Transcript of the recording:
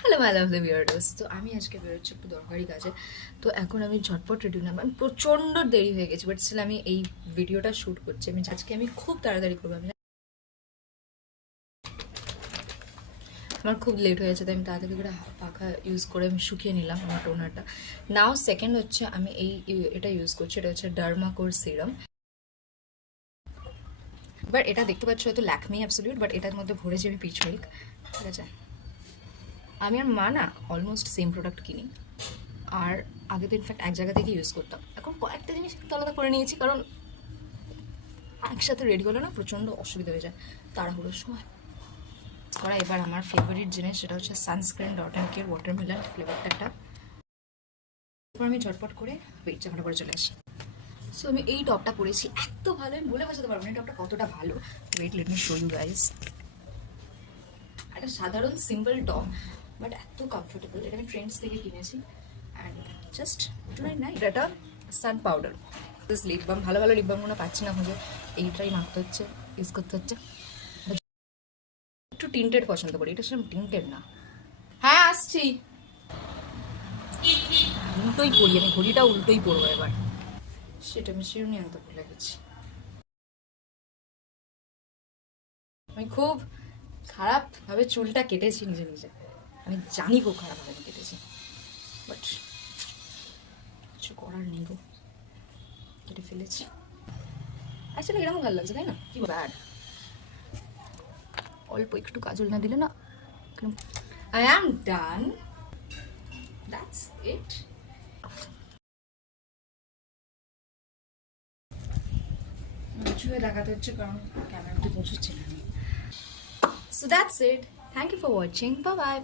Hello my lovely viewers, তো আমি আজকে বেরোচ্ছি একটু দরকারি কাজে। তো এখন আমি ঝটপট রেডি হলাম, আমি প্রচণ্ড দেরি হয়ে গেছি, বাট স্টিল আমি এই ভিডিওটা শ্যুট করছি। আজকে আমি খুব তাড়াতাড়ি করবো। আমার খুব লেট হয়েছে, তাই আমি তাড়াতাড়ি করে পাখা ইউজ করে আমি শুকিয়ে নিলাম আমার টোনারটা। নাও সেকেন্ড হচ্ছে আমি এটা ইউজ করছি, এটা হচ্ছে ডার্মাকোর সিরাম। বাট এটা দেখতে পাচ্ছ হয়তো ল্যাকমি অ্যাবসলিউট, বাট এটার মধ্যে ভরেছি আমি পিচ মিল্ক। ঠিক আছে, আমি আর মা না অলমোস্ট সেম প্রোডাক্ট কিনি। আর আগে তো ইনফ্যাক্ট এক জায়গা থেকে ইউজ করতাম, এখন কয়েকটা জিনিস একটু আলাদা করে নিয়েছি, কারণ একসাথে রেডি হলে না প্রচণ্ড অসুবিধা হয়ে যায় তাড়াহুড়োর সময় করা। এবার আমার ফেভারিট জিনিস সেটা হচ্ছে sunscreen dot and care watermelon ফ্লেভারটা একটা। এরপর আমি ঝটপট করে ওয়েট জামাটা পরে চলে আসি। সো আমি এই টপটা পরেছি, এত ভালো আমি বলে বোঝাতে পারবো না এই টপটা কতটা ভালো। Wait, let me show you guys. একটা সাধারণ সিম্পল টপ, বাট এত কমফোর্টেবল। এটা আমি ট্রেন্ডস থেকে কিনেছি অ্যান্ড জাস্ট টুনাইট নাইট। এটা সান পাউডার, দিস লিপ বাম। ভালো ভালো লিপ বামগুলো পাচ্ছি না খুঁজে, এইটাই মাখতে হচ্ছে, ইউজ করতে হচ্ছে। একটু টিন্টেড পছন্দ করি, এটা সেরকম টিন্টেড না। হ্যাঁ আসছি, উল্টোই পড়ি আমি, ঘড়িটা উল্টোই পড়বো এবার। সেটা আমি শিরুনি আনতে ভুলে গেছি। আমি খুব খারাপভাবে চুলটা কেটেছি নিজে নিজে, আমি জানি খুব খারাপভাবে আমি কেটেছি, বাট কিছু করার নেই গো, কেটে ফেলেছি। অ্যাকচুয়ালি এরকম ভালো লাগছে তাই না, কি ব্যাড। অল্প একটু কাজল না দিলে না। I am done, that's it. উঁচু হয়ে দেখাতে হচ্ছে কারণ ক্যামেরাতে পৌঁছচ্ছে না। So that's it, thank you for watching, bye by.